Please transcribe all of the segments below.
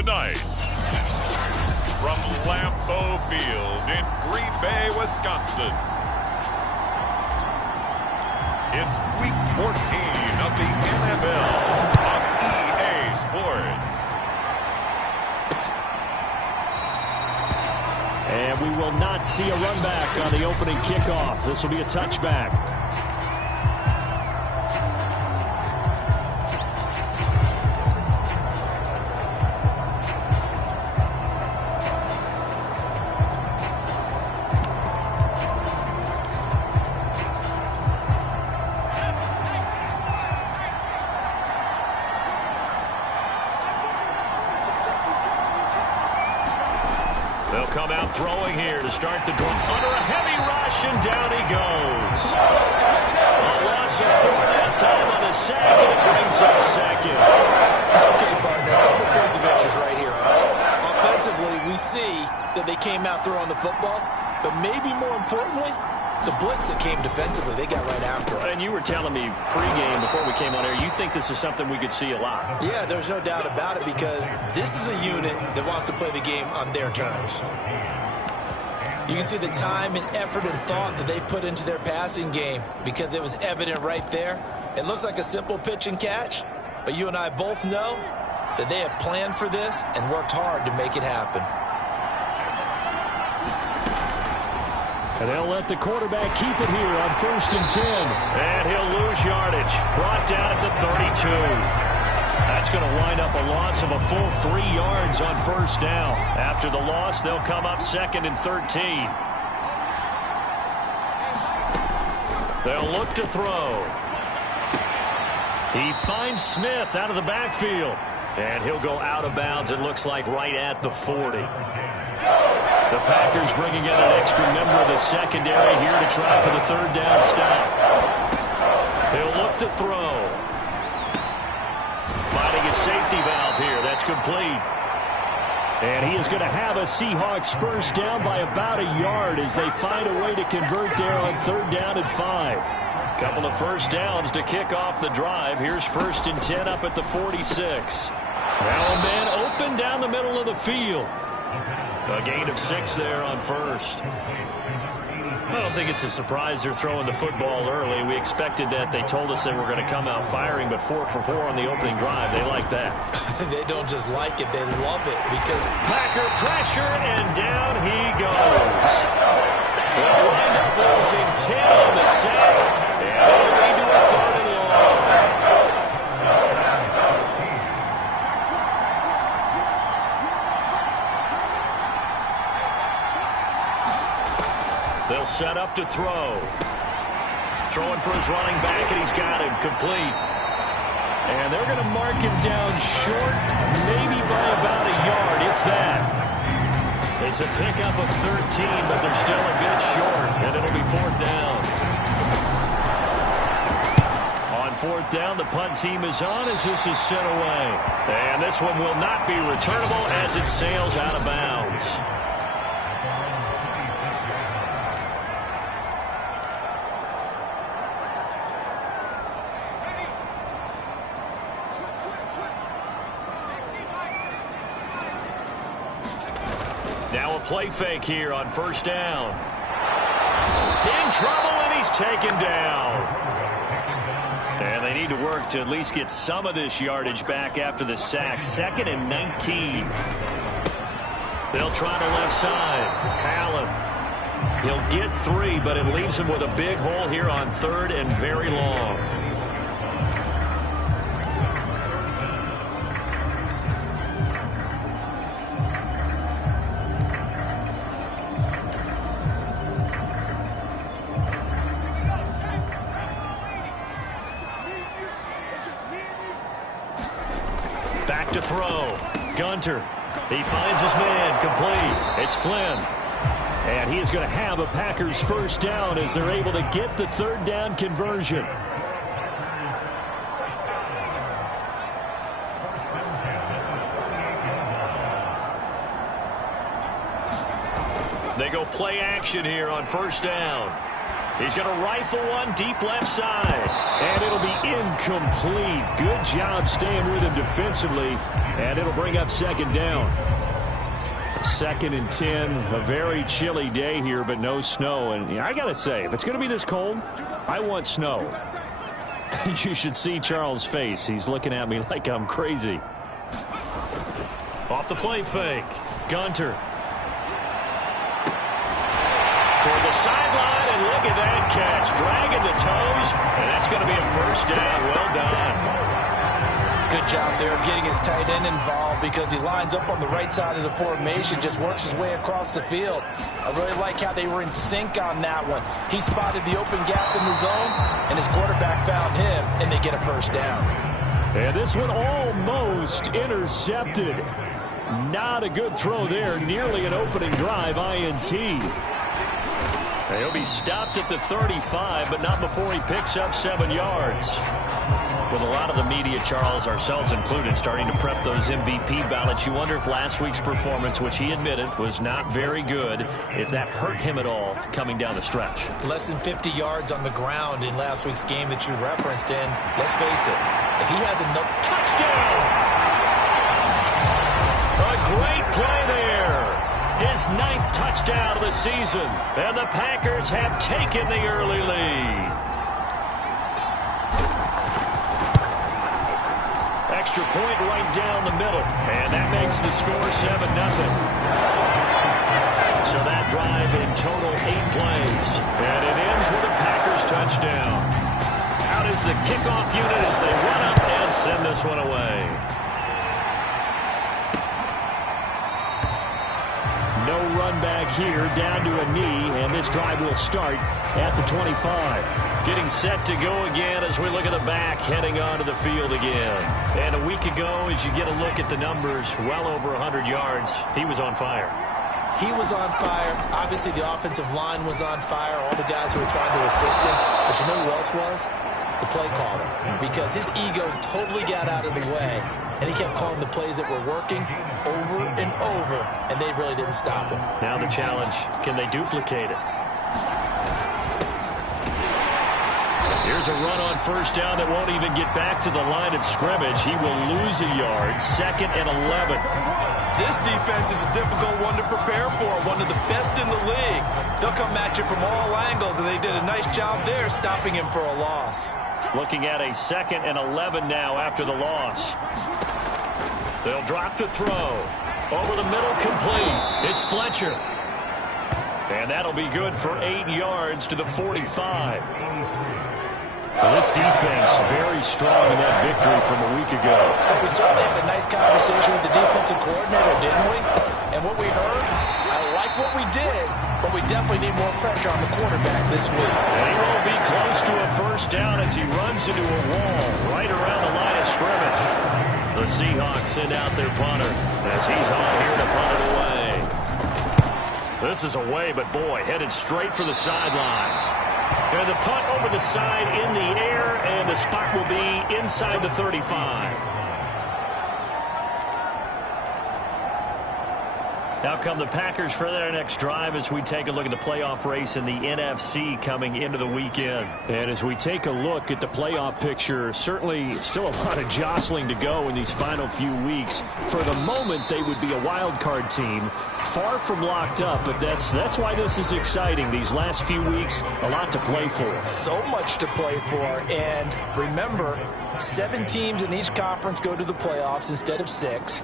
tonight. From Lambeau Field in Green Bay, Wisconsin. It's Week 14 of the NFL on EA Sports. And we will not see a run back on the opening kickoff. This will be a touchback. They'll come out throwing here to start the drive. Under a heavy rush, and down he goes. A loss of 4 that time on the sack, and it brings up second. Okay, partner, a couple points of interest right here, all right? Offensively, we see that they came out throwing the football, but maybe more importantly, the blitz that came defensively, they got right after it. And you were telling me pregame before we came on air, you think this is something we could see a lot. Yeah, there's no doubt about it because this is a unit that wants to play the game on their terms. You can see the time and effort and thought that they put into their passing game because it was evident right there. It looks like a simple pitch and catch, but you and I both know that they have planned for this and worked hard to make it happen. And they'll let the quarterback keep it here on 1st and 10. And he'll lose yardage. Brought down at the 32. That's going to wind up a loss of a full 3 yards on 1st down. After the loss, they'll come up 2nd and 13. They'll look to throw. He finds Smith out of the backfield. And he'll go out of bounds, it looks like, right at the 40. The Packers bringing in an extra member of the secondary here to try for the 3rd down stop. He'll look to throw. Finding a safety valve here. That's complete. And he is going to have a Seahawks 1st down by about a yard as they find a way to convert there on 3rd down and 5. Couple of 1st downs to kick off the drive. Here's 1st and 10 up at the 46. Now a man open down the middle of the field. A gain of 6 there on 1st. I don't think it's a surprise they're throwing the football early. We expected that. They told us they were going to come out firing, but 4 for 4 on the opening drive. They like that. They don't just like it, they love it because Packer pressure, and down he goes. They'll wind up losing 10 on the sack, and it'll lead to a 3rd and long. They'll set up to throw. Throwing for his running back, and he's got him complete. And they're going to mark him down short, maybe by about a yard, if that. It's a pickup of 13, but they're still a bit short, and it'll be 4th down. On 4th down, the punt team is on as this is sent away. And this one will not be returnable as it sails out of bounds. Now a play fake here on 1st down. In trouble, and he's taken down. And they need to work to at least get some of this yardage back after the sack. 2nd and 19. They'll try to left side. Allen. He'll get 3, but it leaves him with a big hole here on 3rd and very long. Back to throw. Gunter. He finds his man. Complete. It's Flynn. And he is going to have a Packers 1st down as they're able to get the 3rd down conversion. They go play action here on 1st down. He's going to rifle one deep left side. And it'll be incomplete. Good job staying with him defensively. And it'll bring up second down. 2nd and 10. A very chilly day here, but no snow. And I got to say, if it's going to be this cold, I want snow. You should see Charles' face. He's looking at me like I'm crazy. Off the play fake. Gunter. Toward the sideline, and look at that catch. Dragging the toes, and that's going to be a first down. Well done. Good job there of getting his tight end involved because he lines up on the right side of the formation, just works his way across the field. I really like how they were in sync on that one. He spotted the open gap in the zone, and his quarterback found him, and they get a first down. And this one almost intercepted. Not a good throw there. Nearly an opening drive, INT. He'll be stopped at the 35, but not before he picks up 7 yards. With a lot of the media, Charles, ourselves included, starting to prep those MVP ballots, you wonder if last week's performance, which he admitted was not very good, if that hurt him at all coming down the stretch. Less than 50 yards on the ground in last week's game that you referenced, and let's face it, if he has another touchdown! A great play there. His 9th touchdown of the season, and the Packers have taken the early lead. Extra point right down the middle, and that makes the score 7-0. So that drive in total 8 plays, and it ends with a Packers touchdown. Out is the kickoff unit as they run up and send this one away. No run back here, down to a knee, and this drive will start at the 25. Getting set to go again as we look at the back, heading onto the field again. And a week ago, as you get a look at the numbers, well over 100 yards, he was on fire. He was on fire. Obviously, the offensive line was on fire, all the guys who were trying to assist him. But you know who else was? The play caller. Because his ego totally got out of the way, and he kept calling the plays that were working over and over, and they really didn't stop him. Now the challenge, can they duplicate it? Here's a run on first down that won't even get back to the line of scrimmage. He will lose a yard, 2nd and 11. This defense is a difficult one to prepare for, one of the best in the league. They'll come at you from all angles, and they did a nice job there stopping him for a loss. Looking at a 2nd and 11 now after the loss. They'll drop to throw. Over the middle, complete. It's Fletcher. And that'll be good for 8 yards to the 45. Well, this defense very strong in that victory from a week ago. Well, we certainly had a nice conversation with the defensive coordinator, didn't we? And what we heard, I like what we did, but we definitely need more pressure on the quarterback this week. And he won't be close to a first down as he runs into a wall right around the line of scrimmage. The Seahawks send out their punter as he's on here to punt it away. This is away, but boy, headed straight for the sidelines. And the punt over the side in the air, and the spot will be inside the 35. Now come the Packers for their next drive as we take a look at the playoff race in the NFC coming into the weekend. And as we take a look at the playoff picture, certainly still a lot of jostling to go in these final few weeks. For the moment, they would be a wild card team, far from locked up, but that's why this is exciting. These last few weeks, a lot to play for. So much to play for, and remember, 7 teams in each conference go to the playoffs instead of 6.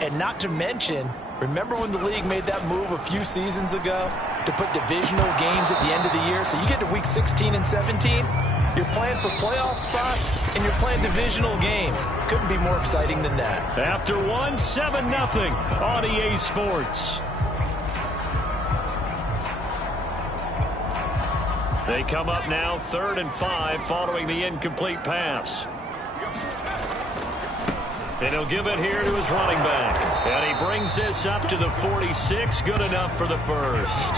And not to mention, remember when the league made that move a few seasons ago to put divisional games at the end of the year? So you get to week 16 and 17, you're playing for playoff spots, and you're playing divisional games. Couldn't be more exciting than that. After 7-0 on EA Sports. They come up now 3rd and 5 following the incomplete pass. And he'll give it here to his running back. And he brings this up to the 46. Good enough for the first.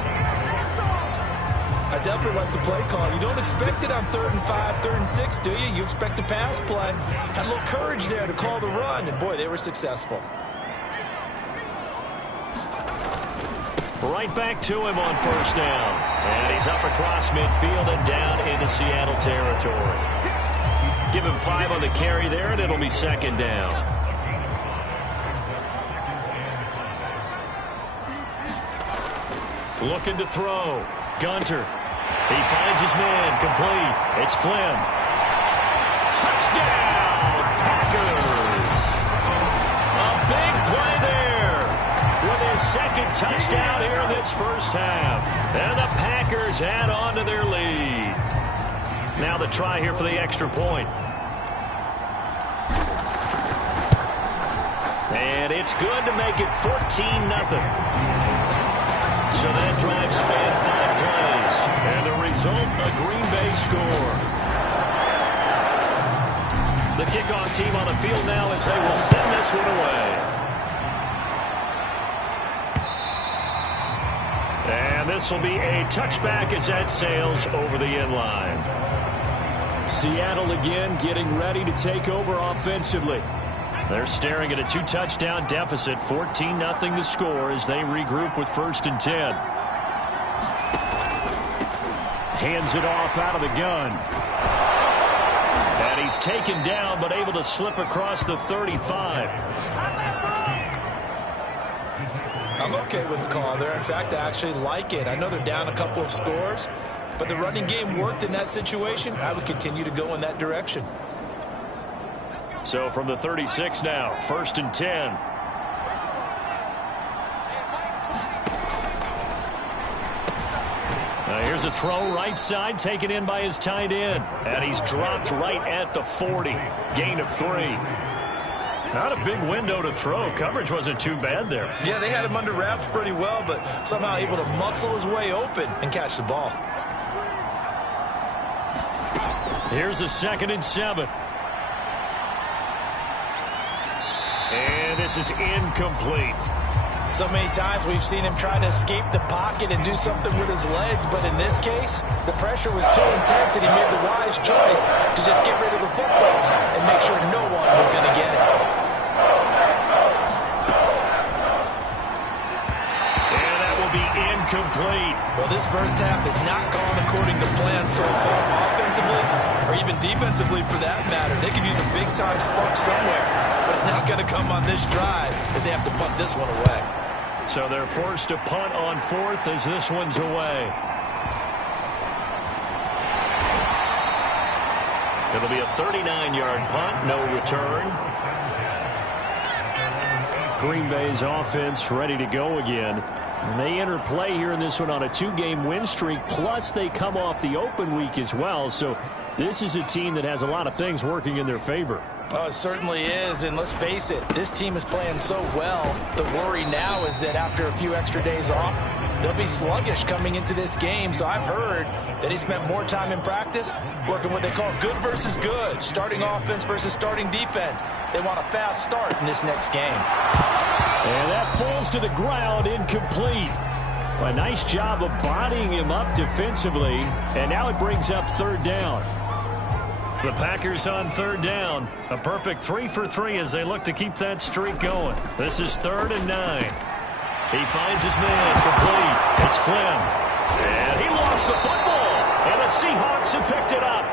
I definitely like the play call. You don't expect it on 3rd and 5, 3rd and 6, do you? You expect a pass play. Had a little courage there to call the run, and boy, they were successful. Right back to him on first down. And he's up across midfield and down into Seattle territory. Give him 5 on the carry there, and it'll be second down. Looking to throw. Gunter. He finds his man. Complete. It's Flynn. Touchdown, Packers. A big play there with his second touchdown here in this first half. And the Packers add on to their lead. Now the try here for the extra point. And it's good to make it 14-0. So that drive spanned 5 plays. And the result, a Green Bay score. The kickoff team on the field now as they will send this one away. And this will be a touchback as that sails over the end line. Seattle again getting ready to take over offensively. They're staring at a 2-touchdown deficit, 14-0 the score as they regroup with 1st and 10. Hands it off out of the gun. And he's taken down but able to slip across the 35. I'm okay with the call there. In fact, I actually like it. I know they're down a couple of scores, but the running game worked in that situation. I would continue to go in that direction. So from the 36 now, 1st and 10. Now here's a throw right side taken in by his tight end. And he's dropped right at the 40. Gain of 3. Not a big window to throw. Coverage wasn't too bad there. Yeah, they had him under wraps pretty well, but somehow able to muscle his way open and catch the ball. Here's a 2nd and 7. And this is incomplete. So many times we've seen him try to escape the pocket and do something with his legs, but in this case, the pressure was too intense and he made the wise choice to just get rid of the football and make sure no one was going to get it. And that will be incomplete. Well, this first half has not gone according to plan so far offensively or even defensively for that matter. They could use a big-time spark somewhere, but it's not going to come on this drive as they have to punt this one away. So they're forced to punt on 4th as this one's away. It'll be a 39-yard punt, no return. Green Bay's offense ready to go again. And they enter play here in this one on a 2-game win streak, plus they come off the open week as well. So this is a team that has a lot of things working in their favor. Oh, it certainly is, and let's face it, this team is playing so well. The worry now is that after a few extra days off, they'll be sluggish coming into this game. So I've heard that he spent more time in practice working what they call good versus good, starting offense versus starting defense. They want a fast start in this next game. And that falls to the ground, incomplete. A nice job of bodying him up defensively, and now it brings up 3rd down. The Packers on 3rd down. A perfect 3 for 3 as they look to keep that streak going. This is 3rd and 9. He finds his man complete. It's Flynn. And he lost the football. And the Seahawks have picked it up.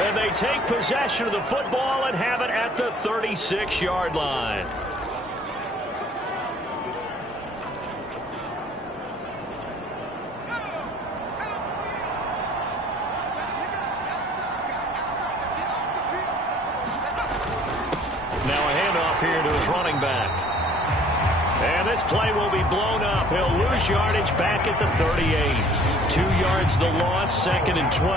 And they take possession of the football and have it at the 36-yard line. Now a handoff here to his running back. And this play will be blown up. He'll lose yardage back at the 38. 2 yards the loss, 2nd and 12.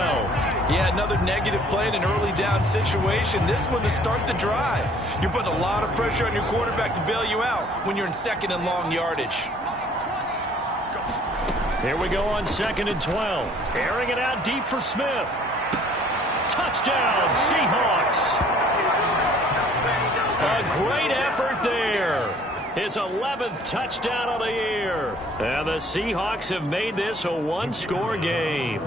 Yeah, another negative play in an early down situation. This one to start the drive. You're putting a lot of pressure on your quarterback to bail you out when you're in 2nd and long yardage. Here we go on 2nd and 12. Airing it out deep for Smith. Touchdown, Seahawks. A great effort there. His 11th touchdown of the year. And the Seahawks have made this a 1-score game.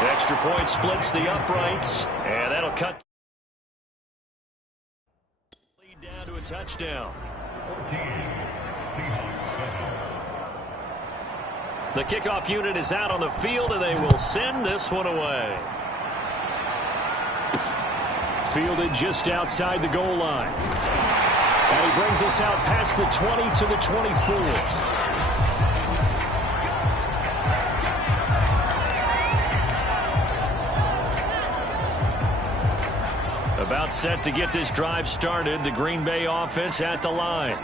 The extra point splits the uprights, and that'll cut touchdown. The kickoff unit is out on the field, and they will send this one away. Fielded just outside the goal line. And he brings us out past the 20 to the 24. About set to get this drive started. The Green Bay offense at the line.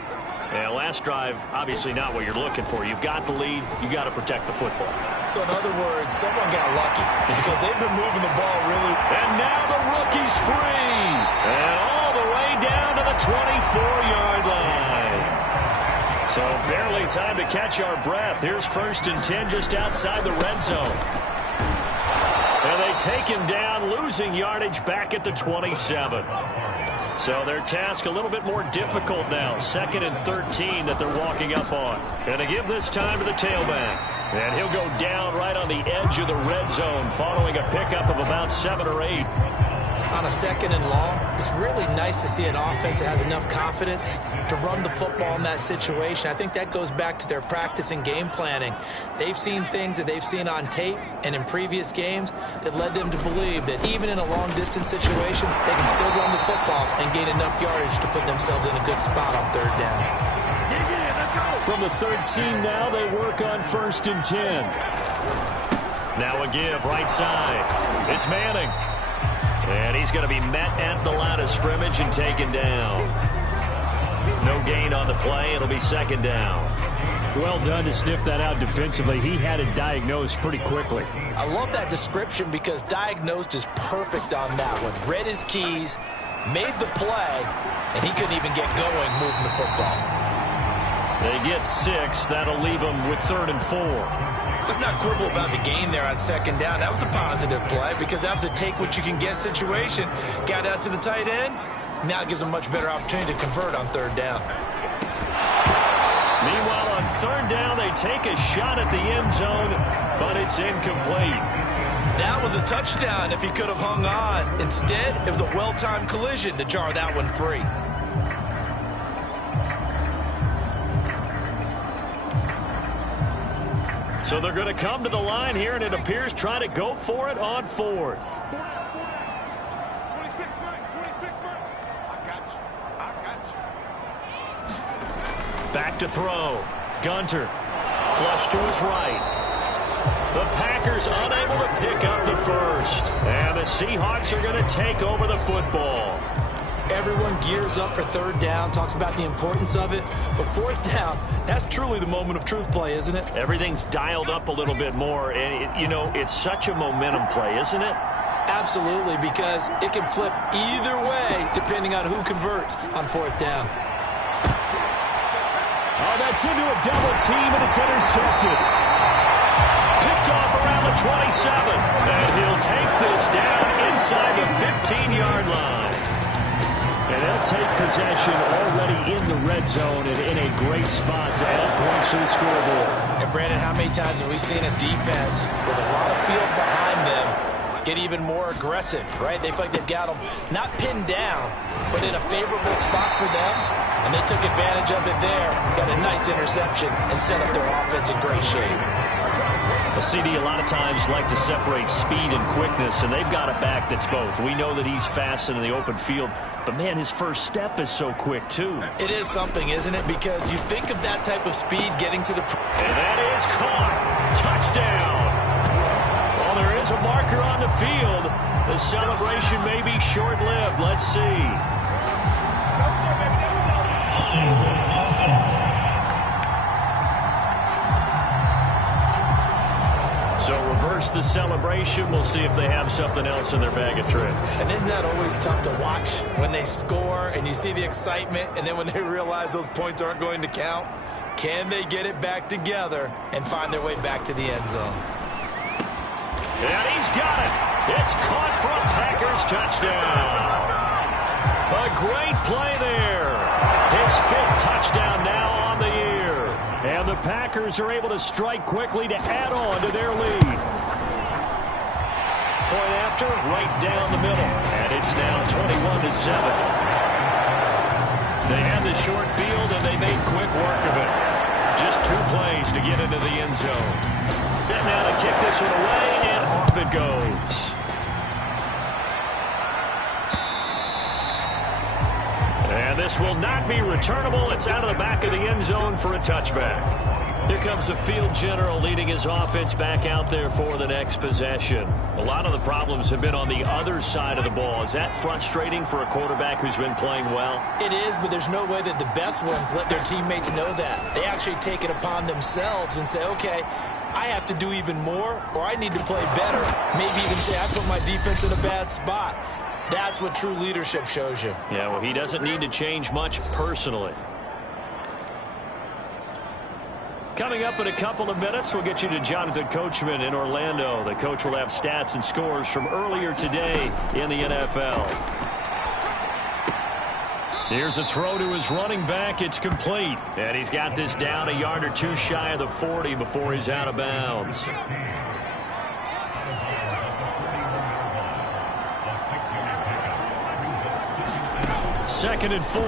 Yeah, last drive, obviously not what you're looking for. You've got the lead. You got to protect the football. So in other words, someone got lucky because they've been moving the ball really. And now the rookie's free. And all the way down to the 24-yard line. So barely time to catch our breath. Here's 1st and 10 just outside the red zone. And they take him down, losing yardage back at the 27. So their task a little bit more difficult now. 2nd and 13 that they're walking up on. And they give this time to the tailback. And he'll go down right on the edge of the red zone following a pickup of about 7 or 8. On a 2nd and long, it's really nice to see an offense that has enough confidence to run the football in that situation. I think that goes back to their practice and game planning. They've seen things that they've seen on tape and in previous games that led them to believe that even in a long-distance situation, they can still run the football and gain enough yardage to put themselves in a good spot on 3rd down. From the 13 now, they work on 1st and 10. Now a give right side. It's Manning. And he's going to be met at the line of scrimmage and taken down. No gain on the play. It'll be 2nd down. Well done to sniff that out defensively. He had it diagnosed pretty quickly. I love that description because diagnosed is perfect on that one. Read his keys, made the play, and he couldn't even get going moving the football. They get 6. That'll leave them with 3rd and 4. Let's not quibble about the gain there on 2nd down. That was a positive play because that was a take-what-you-can-get situation. Got out to the tight end. Now it gives them a much better opportunity to convert on 3rd down. Meanwhile, on 3rd down, they take a shot at the end zone, but it's incomplete. That was a touchdown if he could have hung on. Instead, it was a well-timed collision to jar that one free. So they're going to come to the line here, and it appears trying to go for it on 4th. Back to throw. Gunter. Flush to his right. The Packers unable to pick up the 1st. And the Seahawks are going to take over the football. Everyone gears up for 3rd down, talks about the importance of it. But 4th down, that's truly the moment of truth play, isn't it? Everything's dialed up a little bit more. And, you know, it's such a momentum play, isn't it? Absolutely, because it can flip either way depending on who converts on 4th down. Oh, that's into a double team, and it's intercepted. Picked off around the 27. And he'll take this down inside the 15-yard line. And they'll take possession already in the red zone and in a great spot to add points to the scoreboard. And, Brandon, how many times have we seen a defense with a lot of field behind them get even more aggressive, right? They feel like they've got them not pinned down, but in a favorable spot for them. And they took advantage of it there, got a nice interception, and set up their offense in great shape. The CD a lot of times like to separate speed and quickness, and they've got a back that's both. We know that he's fast in the open field, but, man, his first step is so quick, too. It is something, isn't it? Because you think of that type of speed getting to the... And that is caught. Touchdown. Well, there is a marker on the field. The celebration may be short-lived. Let's see. So reverse the celebration. We'll see if they have something else in their bag of tricks. And isn't that always tough to watch when they score and you see the excitement, and then when they realize those points aren't going to count? Can they get it back together and find their way back to the end zone? And he's got it. It's caught for a Packers touchdown. A great play there. His 5th touchdown now on the year. And the Packers are able to strike quickly to add on to their lead. Point after, right down the middle. And it's now 21-7. They had the short field, and they made quick work of it. Just 2 plays to get into the end zone. Set now to kick this one away, and off it goes. And this will not be returnable. It's out of the back of the end zone for a touchback. Here comes the field general leading his offense back out there for the next possession. A lot of the problems have been on the other side of the ball. Is that frustrating for a quarterback who's been playing well? It is, but there's no way that the best ones let their teammates know that. They actually take it upon themselves and say, okay, I have to do even more, or I need to play better. Maybe even say I put my defense in a bad spot. That's what true leadership shows you. Yeah, well, he doesn't need to change much personally. Coming up in a couple of minutes, we'll get you to Jonathan Coachman in Orlando. The coach will have stats and scores from earlier today in the NFL. Here's a throw to his running back. It's complete. And he's got this down a yard or 2 shy of the 40 before he's out of bounds. Second and 4.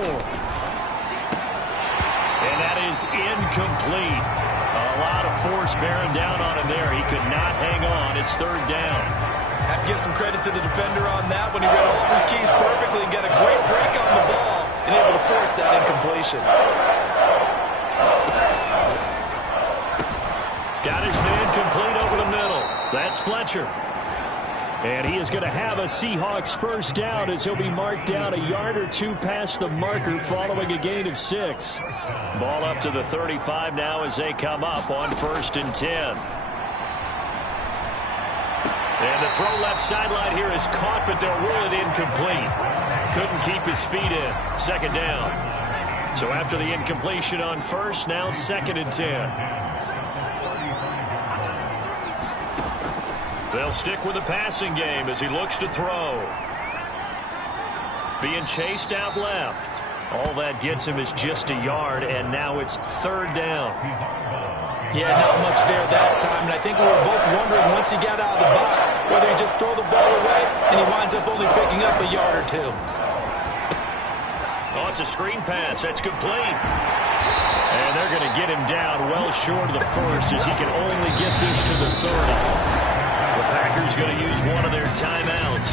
And that is incomplete. A lot of force bearing down on him there. He could not hang on. It's 3rd down. Have to give some credit to the defender on that when he read all of his keys perfectly and got a great break on the ball and able to force that incompletion. Got his man complete over the middle. That's Fletcher. And he is going to have a Seahawks first down as he'll be marked down a yard or 2 past the marker following a gain of 6. Ball up to the 35 now as they come up on 1st and 10. And the throw left sideline here is caught, but they'll rule it incomplete. Couldn't keep his feet in. 2nd down. So after the incompletion on 1st, now 2nd and 10. They'll stick with the passing game as he looks to throw. Being chased out left. All that gets him is just a yard, and now it's 3rd down. Yeah, not much there that time, and I think we were both wondering once he got out of the box whether he just throw the ball away, and he winds up only picking up a yard or 2. Oh, it's a screen pass. That's complete. And they're going to get him down well short of the 1st as he can only get this to the 30. The Packers going to use one of their timeouts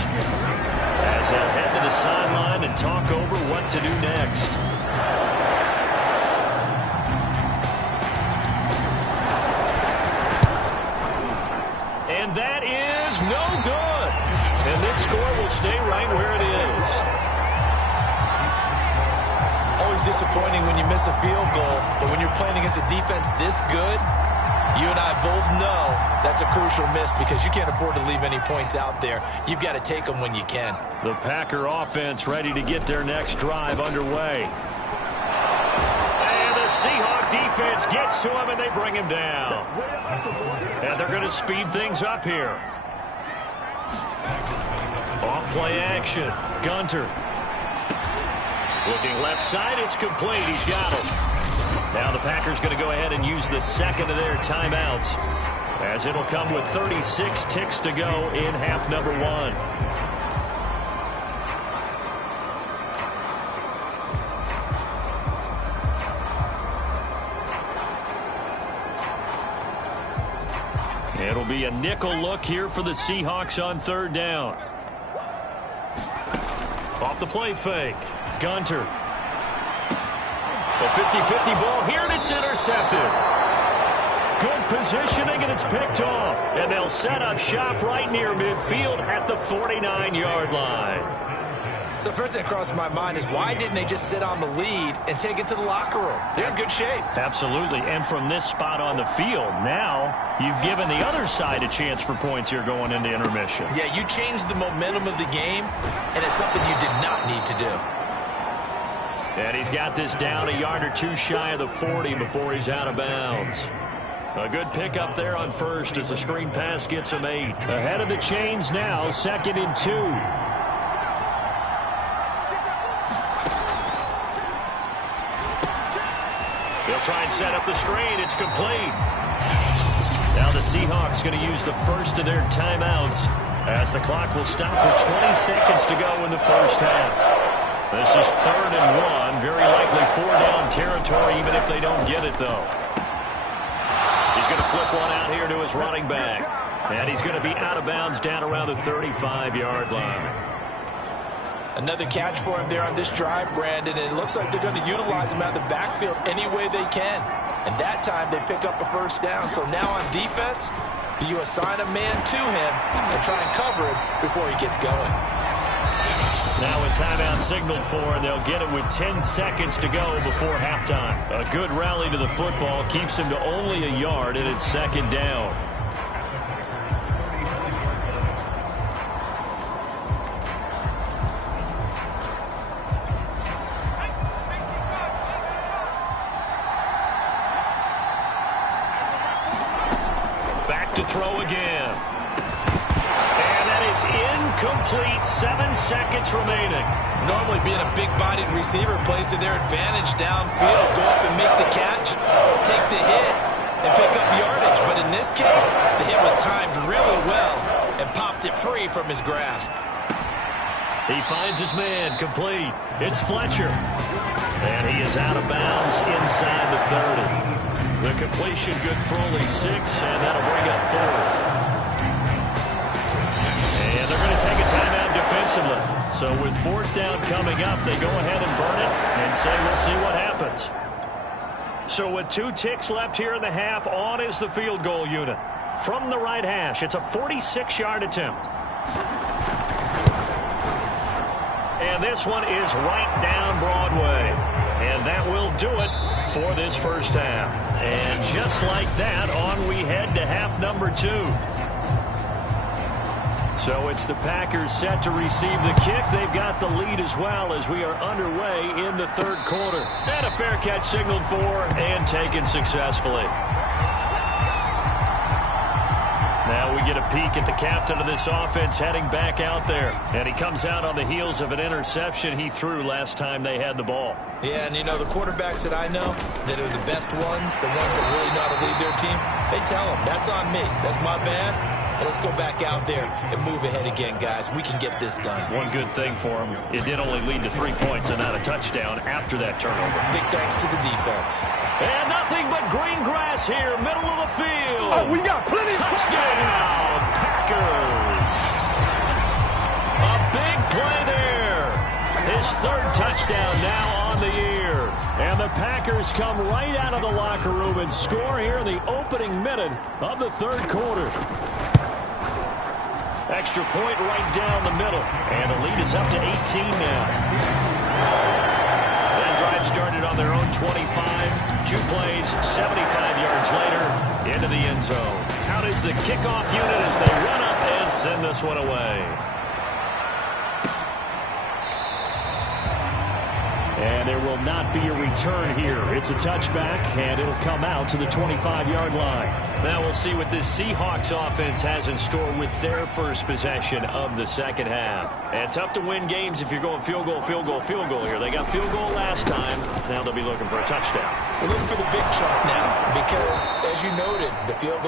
as they'll head to the sideline and talk over what to do next. And that is no good. And this score will stay right where it is. Always disappointing when you miss a field goal, but when you're playing against a defense this good, you and I both know that's a crucial miss because you can't afford to leave any points out there. You've got to take them when you can. The Packer offense ready to get their next drive underway. And the Seahawk defense gets to him, and they bring him down. And they're going to speed things up here. Off-play action. Gunter. Looking left side, it's complete. He's got him. Now the Packers going to go ahead and use the 2nd of their timeouts as it'll come with 36 ticks to go in half number 1. It'll be a nickel look here for the Seahawks on 3rd down. Off the play fake. Gunter. A 50-50 ball here, and it's intercepted. Good positioning, and it's picked off. And they'll set up shop right near midfield at the 49-yard line. So first thing that crossed my mind is why didn't they just sit on the lead and take it to the locker room? They're in good shape. Absolutely. And from this spot on the field, now you've given the other side a chance for points here going into intermission. Yeah, you changed the momentum of the game, and it's something you did not need to do. And he's got this down a yard or 2 shy of the 40 before he's out of bounds. A good pickup there on 1st as the screen pass gets him 8. Ahead of the chains now, 2nd and 2. They'll try and set up the screen. It's complete. Now the Seahawks going to use the 1st of their timeouts as the clock will stop with 20 seconds to go in the 1st half. This is 3rd and 1. Very likely 4-down territory, even if they don't get it, though. He's going to flip one out here to his running back. And he's going to be out of bounds down around the 35-yard line. Another catch for him there on this drive, Brandon, and it looks like they're going to utilize him out of the backfield any way they can. And that time they pick up a 1st down. So now on defense, you assign a man to him and try and cover him before he gets going. Now a timeout signaled for, and they'll get it with 10 seconds to go before halftime. A good rally to the football keeps him to only a yard, and it's 2nd down. Back to throw again. Incomplete. 7 seconds remaining. Normally being a big-bodied receiver plays to their advantage downfield. Go up and make the catch, take the hit, and pick up yardage. But in this case, the hit was timed really well and popped it free from his grasp. He finds his man. Complete. It's Fletcher. And he is out of bounds inside the 30. The completion good for only 6, and that'll bring up 4th. They're going to take a timeout defensively. So with 4th down coming up, they go ahead and burn it and say we'll see what happens. So with 2 ticks left here in the half, on is the field goal unit. From the right hash, it's a 46-yard attempt. And this one is right down Broadway. And that will do it for this 1st half. And just like that, on we head to half number 2. So it's the Packers set to receive the kick. They've got the lead as well as we are underway in the 3rd quarter. And a fair catch signaled for and taken successfully. Now we get a peek at the captain of this offense heading back out there. And he comes out on the heels of an interception he threw last time they had the ball. Yeah, and you know, the quarterbacks that I know that are the best ones, the ones that really know how to lead their team, they tell them, that's on me. That's my bad. But let's go back out there and move ahead again, guys. We can get this done. One good thing for him, it did only lead to 3 points and not a touchdown after that turnover. Big thanks to the defense. And nothing but green grass here, middle of the field. Oh, we got plenty of touchdown, Packers. A big play there. His 3rd touchdown now on the year. And the Packers come right out of the locker room and score here in the opening minute of the 3rd quarter. Extra point right down the middle. And the lead is up to 18 now. That drive started on their own 25. 2 plays, 75 yards later, into the end zone. Out is the kickoff unit as they run up and send this one away. And there will not be a return here. It's a touchback, and it'll come out to the 25-yard line. Now we'll see what this Seahawks offense has in store with their first possession of the 2nd half. And tough to win games if you're going field goal, field goal, field goal here. They got field goal last time. Now they'll be looking for a touchdown. We're looking for the big chunk now because, as you noted, the field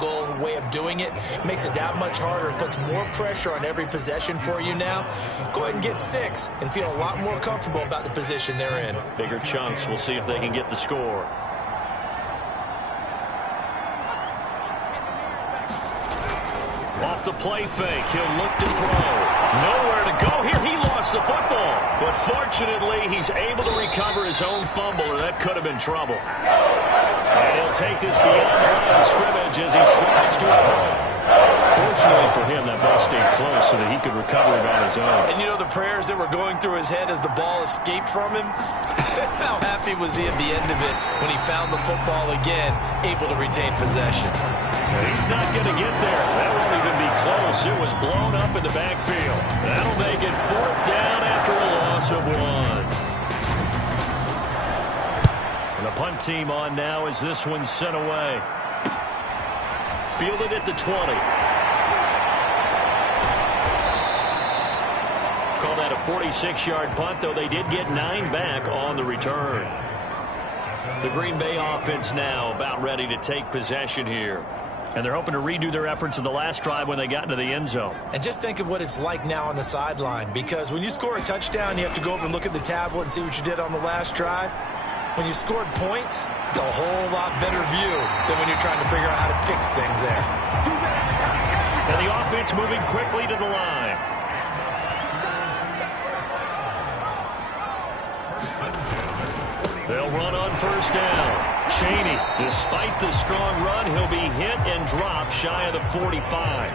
goal way of doing it makes it that much harder. It puts more pressure on every possession for you now. Go ahead and get 6 and feel a lot more comfortable about the position they're in. Bigger chunks. We'll see if they can get the score. Off the play fake, he'll look to throw. Nowhere to go here. He lost the football. But fortunately, he's able to recover his own fumble, or that could have been trouble. And he'll take this beyond the line of scrimmage as he slides to it. Fortunately for him, that ball stayed close so that he could recover it on his own. And you know the prayers that were going through his head as the ball escaped from him? How happy was he at the end of it when he found the football again, able to retain possession? He's not going to get there. That won't even be close. It was blown up in the backfield. That'll make it 4th down after a loss of 1. And the punt team on now as this one's sent away. Fielded at the 20. Call that a 46-yard punt, though they did get 9 back on the return. The Green Bay offense now about ready to take possession here. And they're hoping to redo their efforts in the last drive when they got into the end zone. And just think of what it's like now on the sideline, because when you score a touchdown, you have to go over and look at the tablet and see what you did on the last drive. When you scored points, it's a whole lot better view than when you're trying to figure out how to fix things there. And the offense moving quickly to the line. They'll run on first down. Cheney, despite the strong run, he'll be hit and dropped shy of the 45.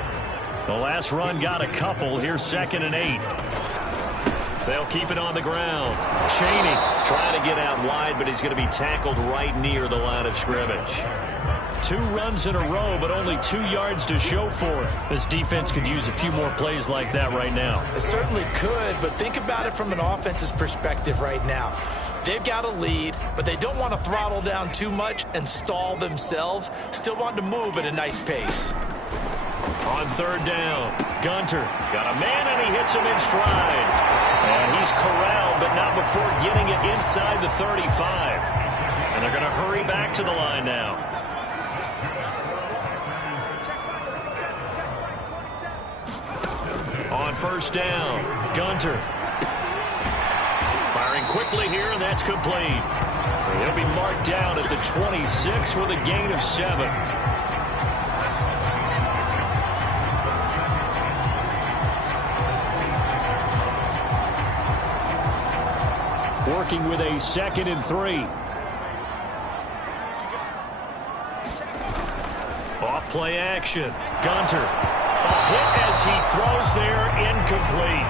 The last run got a couple. Here's 2nd and 8. They'll keep it on the ground. Cheney trying to get out wide, but he's going to be tackled right near the line of scrimmage. 2 runs in a row, but only 2 yards to show for it. This defense could use a few more plays like that right now. It certainly could, but think about it from an offense's perspective right now. They've got a lead, but they don't want to throttle down too much and stall themselves. Still want to move at a nice pace. On 3rd down, Gunter got a man, and he hits him in stride. And he's corralled, but not before getting it inside the 35. And they're going to hurry back to the line now. On 1st down, Gunter. Firing quickly here, and that's complete. He'll be marked down at the 26 with a gain of 7. Working with a 2nd and 3. Off play action. Gunter. A hit as he throws there, incomplete.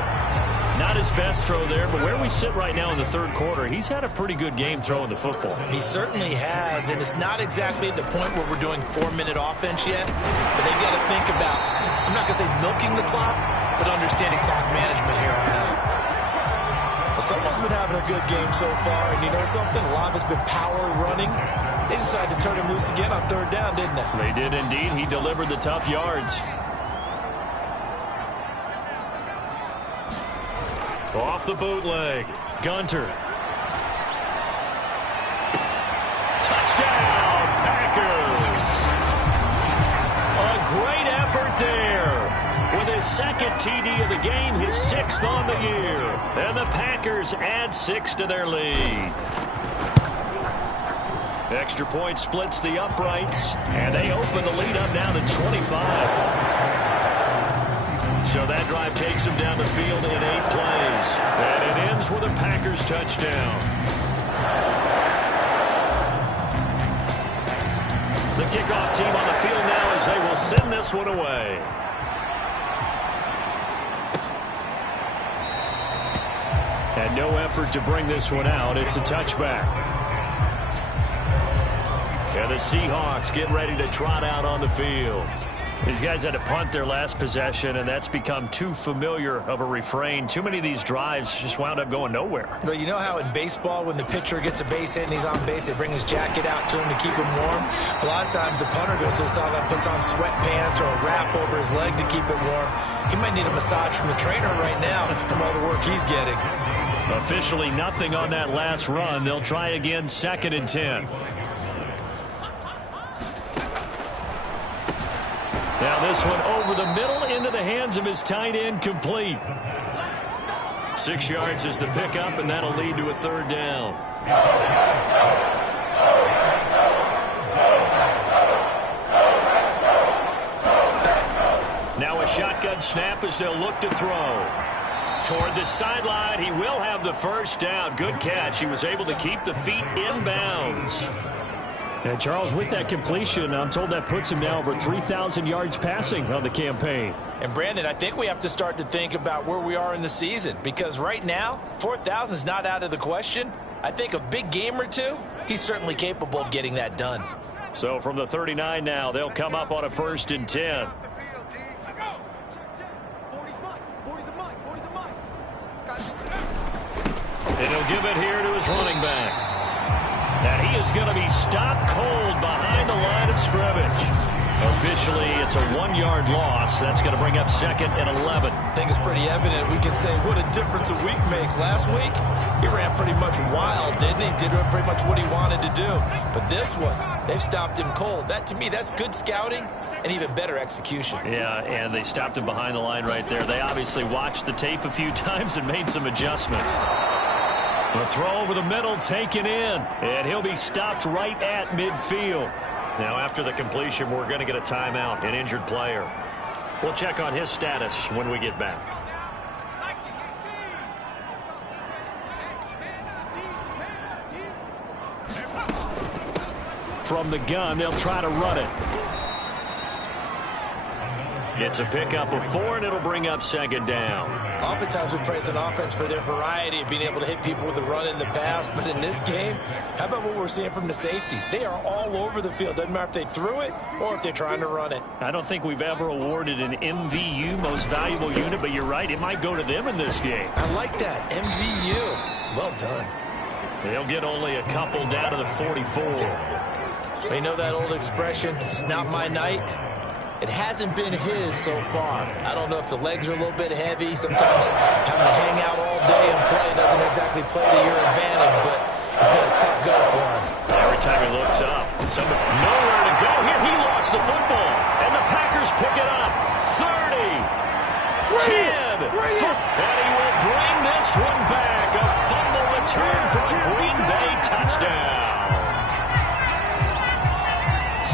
Not his best throw there, but where we sit right now in the 3rd quarter, he's had a pretty good game throwing the football. He certainly has, and it's not exactly at the point where we're doing 4-minute offense yet, but they've got to think about, I'm not going to say milking the clock, but understanding clock management here on out. Well, someone's been having a good game so far, and you know something? A lot of it's been power running. They decided to turn him loose again on 3rd down, didn't they? They did indeed. He delivered the tough yards. Off the bootleg, Gunter. Touchdown, Packers! A great effort there. With his 2nd TD of the game, his 6th on the year. And the Packers add 6 to their lead. Extra point splits the uprights, and they open the lead up now to 25. So that drive takes them down the field in 8 plays. And it ends with a Packers touchdown. The kickoff team on the field now as they will send this one away. And no effort to bring this one out. It's a touchback. And the Seahawks get ready to trot out on the field. These guys had to punt their last possession, and that's become too familiar of a refrain. Too many of these drives just wound up going nowhere. But you know how in baseball, when the pitcher gets a base hit and he's on base, they bring his jacket out to him to keep him warm? A lot of times the punter goes to the sideline, puts on sweatpants or a wrap over his leg to keep it warm. He might need a massage from the trainer right now from all the work he's getting. Officially nothing on that last run. They'll try again, 2nd and 10. Now this one over the middle into the hands of his tight end, complete. 6 yards is the pickup, and that'll lead to a 3rd down. Now a shotgun snap as they'll look to throw. Toward the sideline, he will have the 1st down. Good catch. He was able to keep the feet inbounds. And Charles, with that completion, I'm told that puts him now over 3,000 yards passing on the campaign. And Brandon, I think we have to start to think about where we are in the season, because right now 4,000 is not out of the question. I think a big game or two, he's certainly capable of getting that done. So from the 39 now, they'll come up on a 1st and 10. And he'll give it here to his running back. And he is going to be stopped cold behind the line of scrimmage. Officially, it's a 1-yard loss. That's going to bring up 2nd and 11. I think it's pretty evident. We can say what a difference a week makes. Last week, he ran pretty much wild, didn't he? Did pretty much what he wanted to do. But this one, they've stopped him cold. That, to me, that's good scouting and even better execution. Yeah, and they stopped him behind the line right there. They obviously watched the tape a few times and made some adjustments. A throw over the middle, taken in, and he'll be stopped right at midfield. Now, after the completion, we're going to get a timeout, an injured player. We'll check on his status when we get back. From the gun, they'll try to run it. It's a pickup of 4, and it'll bring up 2nd down. Oftentimes we praise an offense for their variety of being able to hit people with the run in the pass. But in this game, how about what we're seeing from the safeties? They are all over the field. Doesn't matter if they threw it or if they're trying to run it. I don't think we've ever awarded an MVU, most valuable unit, but you're right, it might go to them in this game. I like that. MVU. Well done. They'll get only a couple down to the 44. You know that old expression, it's not my night? It hasn't been his so far. I don't know if the legs are a little bit heavy. Sometimes having to hang out all day and play doesn't exactly play to your advantage, but it's been a tough go for him. Every time he looks up, nowhere to go here. He lost the football, and the Packers pick it up. 30, 10, and he will bring this one back. A fumble return for a Green Bay touchdown.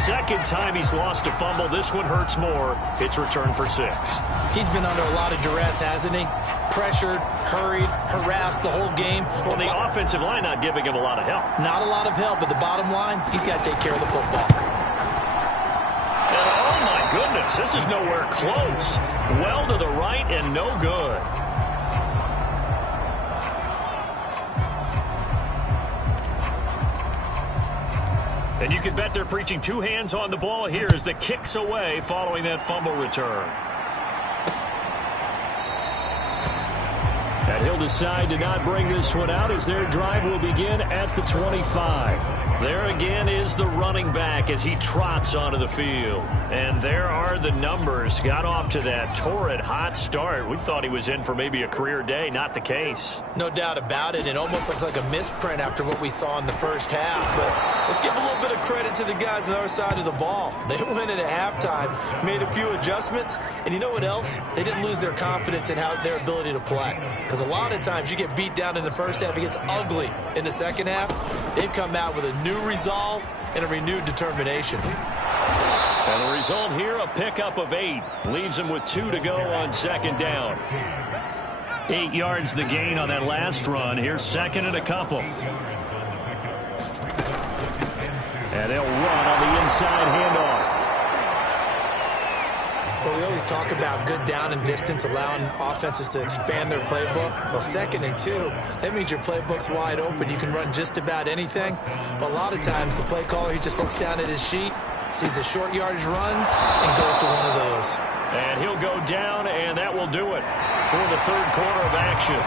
Second time he's lost a fumble. This one hurts more. It's returned for 6. He's been under a lot of duress, hasn't he? Pressured, hurried, harassed the whole game. Well, the offensive line not giving him a lot of help. Not a lot of help, but the bottom line, he's got to take care of the football. And oh, my goodness, this is nowhere close. Well to the right and no good. And you can bet they're preaching 2 hands on the ball here as the kick's away following that fumble return. And he'll decide to not bring this one out as their drive will begin at the 25. There again is the running back as he trots onto the field. And there are the numbers. Got off to that torrid hot start. We thought he was in for maybe a career day. Not the case. No doubt about it. It almost looks like a misprint after what we saw in the first half. But let's give a little bit of credit to the guys on the other side of the ball. They went in at halftime, made a few adjustments, and you know what else? They didn't lose their confidence in their ability to play. Because a lot of times you get beat down in the first half, it gets ugly in the second half. They've come out with a new resolve and a renewed determination. And the result here, a pickup of 8. Leaves them with 2 to go on 2nd down. 8 yards the gain on that last run. Here's 2nd and a couple. And they'll run on the inside handoff. Well, we always talk about good down and distance, allowing offenses to expand their playbook. Well, 2nd and 2, that means your playbook's wide open. You can run just about anything. But a lot of times, the play caller, he just looks down at his sheet, sees the short yardage runs, and goes to one of those. And he'll go down, and that will do it for the 3rd quarter of action.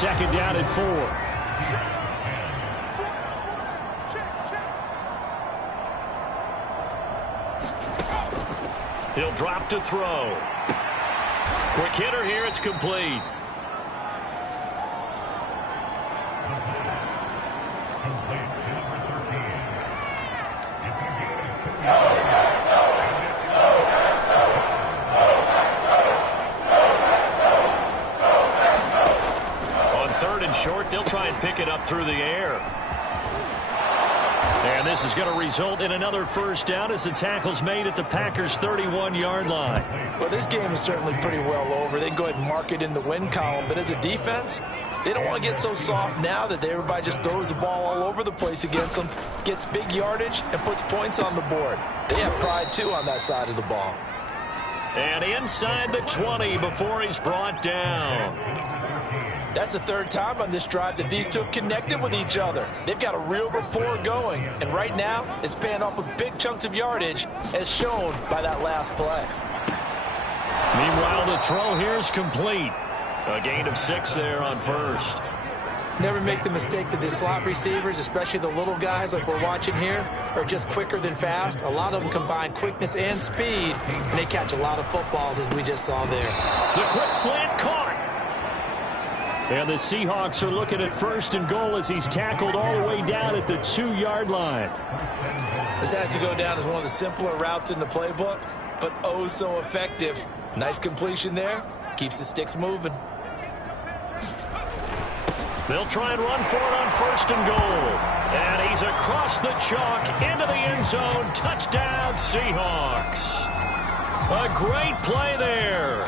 2nd down and 4. He'll drop to throw. Quick hitter here. It's complete. On 3rd and short, they'll try and pick it up through the air. And this is going to result in another 1st down as the tackle's made at the Packers' 31-yard line. Well, this game is certainly pretty well over. They can go ahead and mark it in the win column. But as a defense, they don't want to get so soft now that everybody just throws the ball all over the place against them, gets big yardage, and puts points on the board. They have pride, too, on that side of the ball. And inside the 20 before he's brought down. That's the 3rd time on this drive that these two have connected with each other. They've got a real rapport going. And right now, it's paying off with big chunks of yardage, as shown by that last play. Meanwhile, the throw here is complete. A gain of 6 there on 1st. Never make the mistake that the slot receivers, especially the little guys like we're watching here, are just quicker than fast. A lot of them combine quickness and speed, and they catch a lot of footballs, as we just saw there. The quick slant caught. And the Seahawks are looking at 1st and goal as he's tackled all the way down at the 2-yard line. This has to go down as one of the simpler routes in the playbook, but oh so effective. Nice completion there. Keeps the sticks moving. They'll try and run for it on 1st and goal. And he's across the chalk into the end zone. Touchdown, Seahawks. A great play there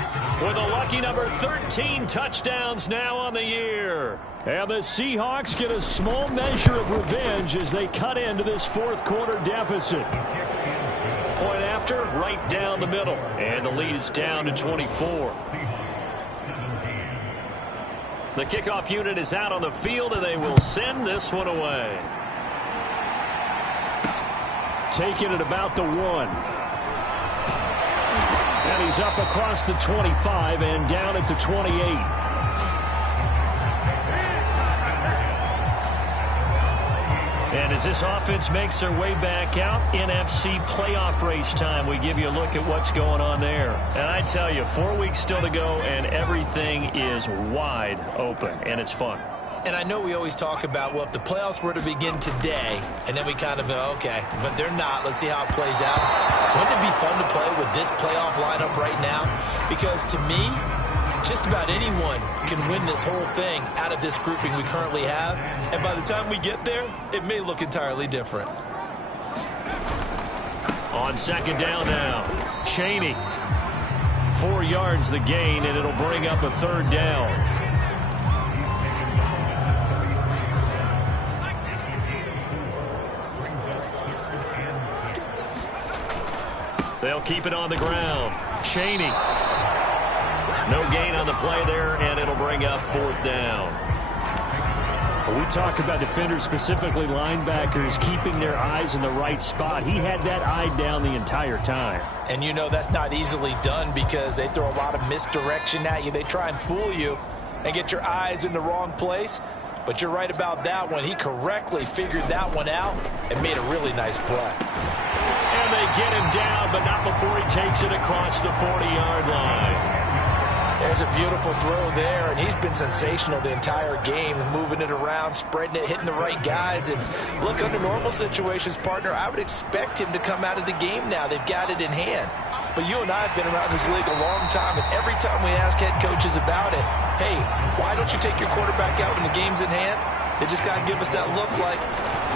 with a lucky number 13 touchdowns now on the year. And the Seahawks get a small measure of revenge as they cut into this 4th quarter deficit. Point after, right down the middle. And the lead is down to 24. The kickoff unit is out on the field, and they will send this one away. Taking it about the 1. And he's up across the 25 and down at the 28. And as this offense makes their way back out, NFC playoff race time, we give you a look at what's going on there. And I tell you, 4 weeks still to go, and everything is wide open, and it's fun. And I know we always talk about, well, if the playoffs were to begin today, and then we kind of go, okay, but they're not. Let's see how it plays out. Wouldn't it be fun to play with this playoff lineup right now? Because to me, just about anyone can win this whole thing out of this grouping we currently have. And by the time we get there, it may look entirely different. On 2nd down now, Chaney. 4 yards the gain, and it'll bring up a 3rd down. They'll keep it on the ground. Chaney. No gain on the play there, and it'll bring up 4th down. We talk about defenders, specifically linebackers, keeping their eyes in the right spot. He had that eye down the entire time. And you know that's not easily done because they throw a lot of misdirection at you. They try and fool you and get your eyes in the wrong place. But you're right about that one. He correctly figured that one out and made a really nice play. And they get him down, but not before he takes it across the 40-yard line. There's a beautiful throw there, and he's been sensational the entire game, moving it around, spreading it, hitting the right guys. And look, under normal situations, partner, I would expect him to come out of the game now. They've got it in hand. But you and I have been around this league a long time, and every time we ask head coaches about it, hey, why don't you take your quarterback out when the game's in hand? They just got to give us that look like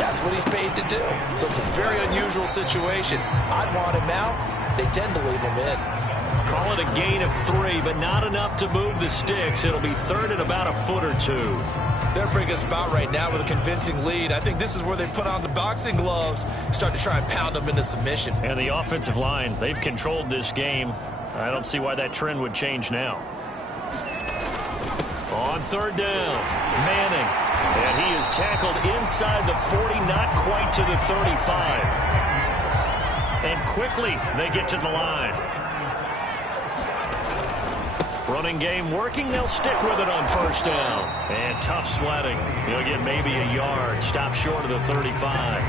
that's what he's paid to do. So it's a very unusual situation. I'd want him out. They tend to leave him in. Call it a gain of 3, but not enough to move the sticks. It'll be 3rd and about a foot or 2. They're in a pretty good spot right now with a convincing lead. I think this is where they put on the boxing gloves, start to try and pound them into submission. And the offensive line, they've controlled this game. I don't see why that trend would change now. On 3rd down, Manning. And he is tackled inside the 40, not quite to the 35. And quickly, they get to the line. Running game working. They'll stick with it on 1st down. And tough sledding. He'll get maybe a yard. Stop short of the 35.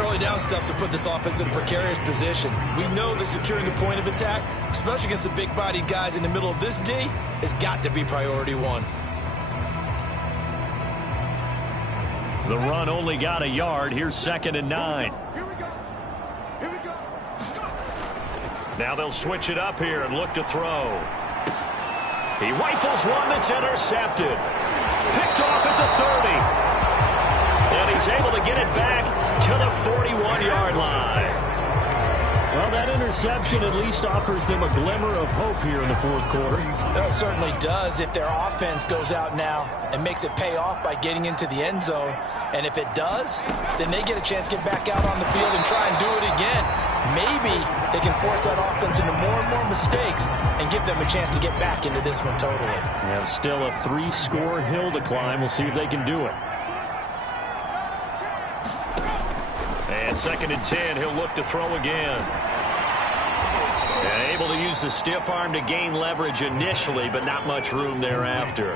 Early down stuff's to put this offense in a precarious position. We know that securing a point of attack, especially against the big-bodied guys in the middle of this D, has got to be priority 1. The run only got a yard. Here's 2nd and 9. Now they'll switch it up here and look to throw. He rifles one that's intercepted. Picked off at the 30. And he's able to get it back to the 41-yard line. Well, that interception at least offers them a glimmer of hope here in the 4th quarter. It certainly does if their offense goes out now and makes it pay off by getting into the end zone. And if it does, then they get a chance to get back out on the field and try and do it again. Maybe they can force that offense into more and more mistakes and give them a chance to get back into this one totally. Yeah, still a 3-score hill to climb. We'll see if they can do it. And 2nd and 10, he'll look to throw again. And able to use the stiff arm to gain leverage initially, but not much room thereafter.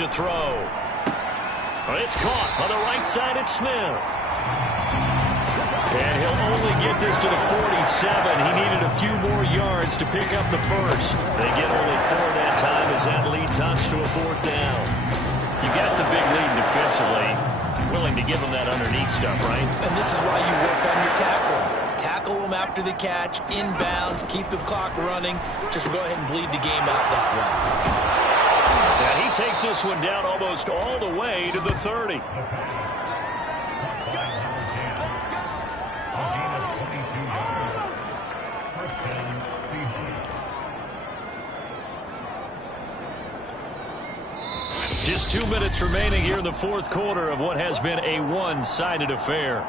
to throw. It's caught on the right side at Smith. And he'll only get this to the 47. He needed a few more yards to pick up the first. They get only 4 that time as that leads us to a 4th down. You got the big lead defensively. Willing to give them that underneath stuff, right? And this is why you work on your tackling. Tackle them after the catch, inbounds, keep the clock running. Just go ahead and bleed the game out that way. And he takes this one down almost all the way to the 30. Just 2 minutes remaining here in the 4th quarter of what has been a one-sided affair.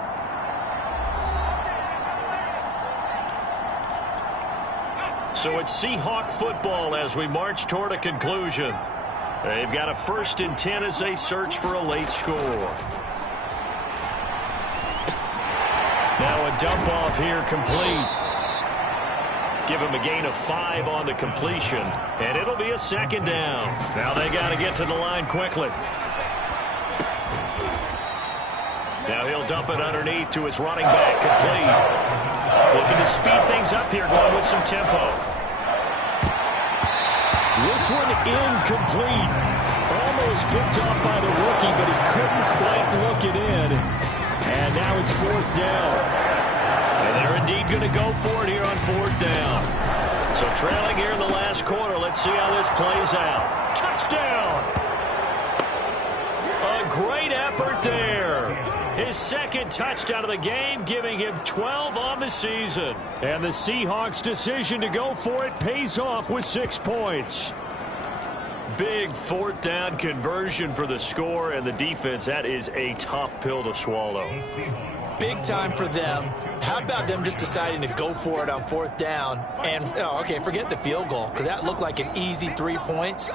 So it's Seahawk football as we march toward a conclusion. They've got a 1st and 10 as they search for a late score. Now a dump off here complete. Give him a gain of 5 on the completion, and it'll be a 2nd down. Now they got to get to the line quickly. Now he'll dump it underneath to his running back, complete. Looking to speed things up here, going with some tempo. This one incomplete. Almost picked off by the rookie, but he couldn't quite look it in. And now it's 4th down. And they're indeed going to go for it here on 4th down. So trailing here in the last quarter. Let's see how this plays out. Touchdown! A great effort there. His 2nd touchdown of the game, giving him 12 on the season. And the Seahawks' decision to go for it pays off with 6 points. Big 4th down conversion for the score, and the defense, that is a tough pill to swallow. Big time for them. How about them just deciding to go for it on 4th down? And, okay, forget the field goal, because that looked like an easy 3 points.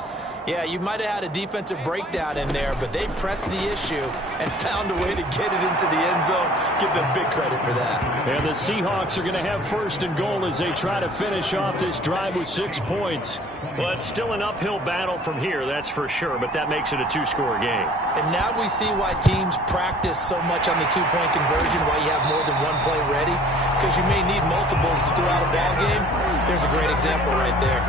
Yeah, you might have had a defensive breakdown in there, but they pressed the issue and found a way to get it into the end zone. Give them big credit for that. And the Seahawks are going to have 1st and goal as they try to finish off this drive with 6 points. Well, it's still an uphill battle from here, that's for sure, but that makes it a 2-score game. And now we see why teams practice so much on the 2-point conversion, why you have more than one play ready, because you may need multiples throughout a ball game. There's a great example right there.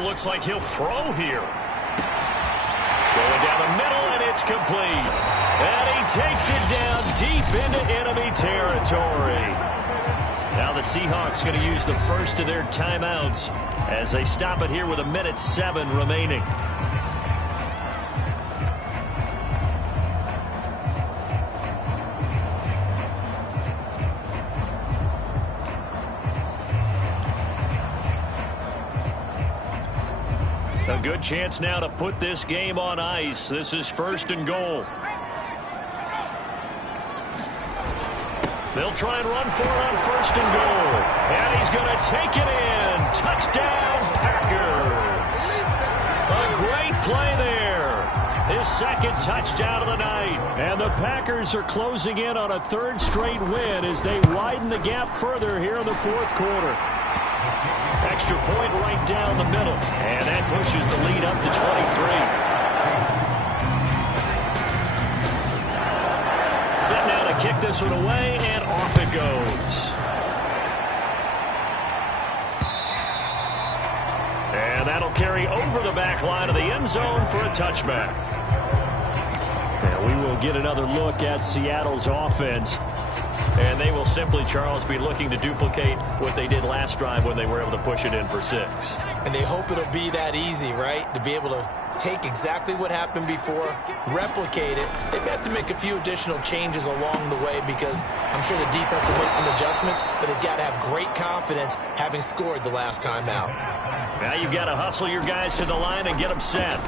Looks like he'll throw here. Going down the middle, and it's complete. And he takes it down deep into enemy territory. Now the Seahawks going to use the first of their timeouts as they stop it here with 1:07 remaining. A good chance now to put this game on ice. This is 1st and goal. They'll try and run for it on 1st and goal. And he's going to take it in. Touchdown, Packers. A great play there. His 2nd touchdown of the night. And the Packers are closing in on a 3rd straight win as they widen the gap further here in the 4th quarter. Extra point right down the middle. And that pushes the lead up to 23. Set now to kick this one away, and off it goes. And that'll carry over the back line of the end zone for a touchback. And we will get another look at Seattle's offense. And they will simply, Charles, be looking to duplicate what they did last drive when they were able to push it in for 6. And they hope it'll be that easy, right? To be able to take exactly what happened before, replicate it. They have to make a few additional changes along the way because I'm sure the defense will make some adjustments, but they've got to have great confidence having scored the last time out. Now you've got to hustle your guys to the line and get them set.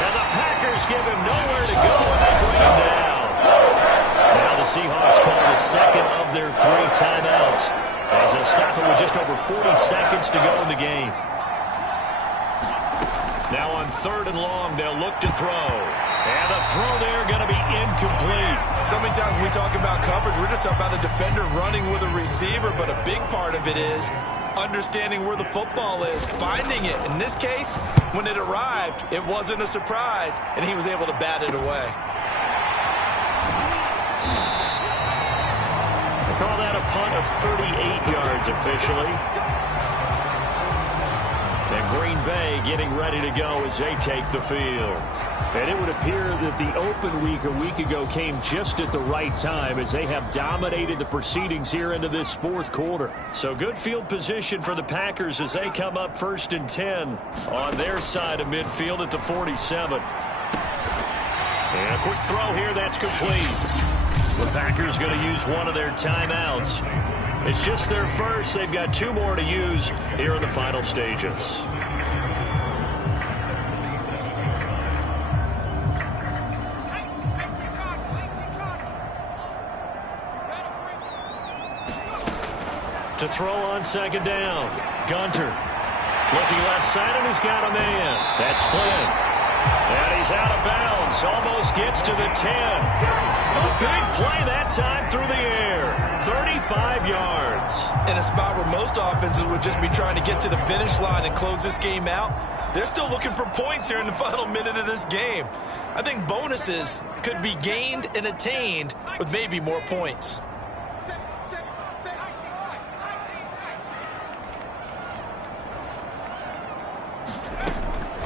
And the Packers give him nowhere to go, and they bring him down. Now the Seahawks call the 2nd of their 3 timeouts as they'll stop it with just over 40 seconds to go in the game. Now on 3rd and long, they'll look to throw. And the throw there going to be incomplete. So many times when we talk about coverage, we're just talking about a defender running with a receiver, but a big part of it is understanding where the football is, finding it. In this case, when it arrived, it wasn't a surprise, and he was able to bat it away. They call that a punt of 38 yards officially. And Green Bay getting ready to go as they take the field. And it would appear that the open week a week ago came just at the right time as they have dominated the proceedings here into this 4th quarter. So good field position for the Packers as they come up 1st and 10 on their side of midfield at the 47. And a quick throw here, that's complete. The Packers going to use one of their timeouts. It's just their first. They've got 2 more to use here in the final stages. To throw on 2nd down. Gunter looking left side, and he's got a man. That's Flynn. And he's out of bounds. Almost gets to the 10. A big play that time through the air. 35 yards. In a spot where most offenses would just be trying to get to the finish line and close this game out, they're still looking for points here in the final minute of this game. I think bonuses could be gained and attained with maybe more points.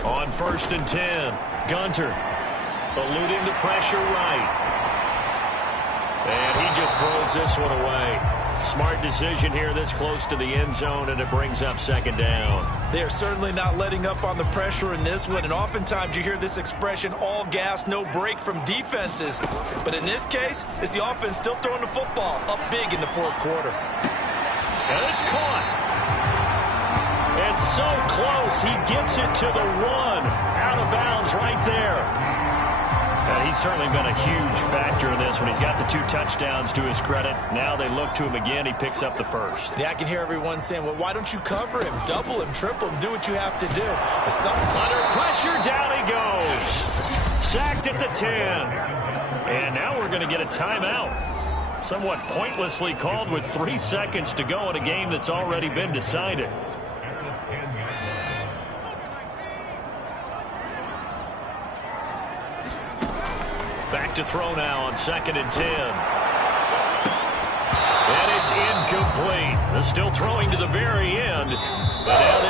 On 1st and 10, Gunter eluding the pressure right. And he just throws this one away. Smart decision here this close to the end zone, and it brings up 2nd down. They are certainly not letting up on the pressure in this one, and oftentimes you hear this expression, all gas, no break from defenses. But in this case, it's the offense still throwing the football up big in the 4th quarter. And it's caught. And so close, he gets it to the 1. Out of bounds right there. And he's certainly been a huge factor in this one. He's got the 2 touchdowns to his credit. Now they look to him again. He picks up the 1st. Yeah, I can hear everyone saying, well, why don't you cover him, double him, triple him, do what you have to do. Under pressure, down he goes. Sacked at the 10. And now we're going to get a timeout. Somewhat pointlessly called with 3 seconds to go in a game that's already been decided. Back to throw now on 2nd and 10. And it's incomplete. They're still throwing to the very end. But now